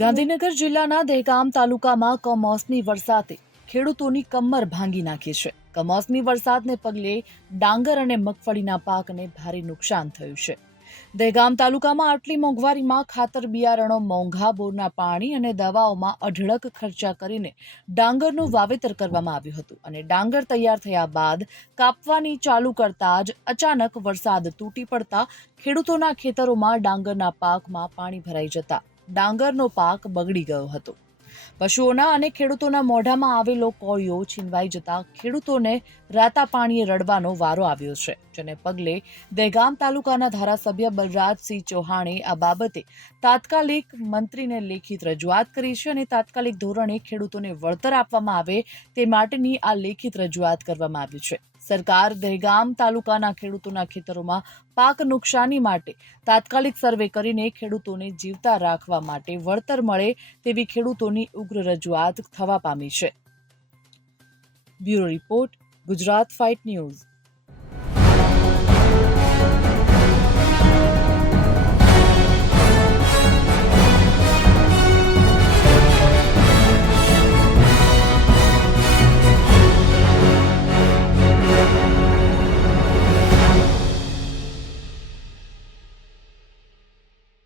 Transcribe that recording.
ગાંધીનગર જિલ્લાના દહેગામ તાલુકામાં કમોસમી વરસાદે ખેડૂતોની કમર ભાંગી નાખી છે। કમોસમી વરસાદને પગલે ડાંગર અને મગફળીના પાકને ભારે નુકસાન થયું છે। દહેગામ તાલુકામાં આટલી મોંઘવારીમાં ખાતર બિયારણો મોંઘા, બોરના પાણી અને દવાઓમાં અઢળક ખર્ચા કરીને ડાંગરનું વાવેતર કરવામાં આવ્યું હતું અને ડાંગર તૈયાર થયા બાદ કાપવાની ચાલુ કરતા જ અચાનક વરસાદ તૂટી પડતા ખેડૂતોના ખેતરોમાં ડાંગરના પાકમાં પાણી ભરાઈ જતા ડાંગરનો પાક બગડી ગયો હતો। પશુઓના અને ખેડૂતોના મોઢામાં આવેલો કોળિયો છીનવાઈ જતા ખેડૂતોને રાતા પાણીએ રડવાનો વારો આવ્યો છે, જેને પગલે દહેગામ તાલુકાના ધારાસભ્ય બલરાજસિંહ ચૌહાણે આ બાબતે તાત્કાલિક મંત્રીને લેખિત રજૂઆત કરી છે અને તાત્કાલિક ધોરણે ખેડૂતોને વળતર આપવામાં આવે તે માટેની આ લેખિત રજૂઆત કરવામાં આવી છે। સરકાર દહેગામ તાલુકાના ખેડૂતોના ખેતરોમાં પાક નુકસાની માટે તાત્કાલિક સર્વે કરીને ખેડૂતોને જીવતા રાખવા માટે વળતર મળે તેવી ખેડૂતોની ઉગ્ર રજૂઆત થવા પામી છે। Bureau report, Gujarat fight news.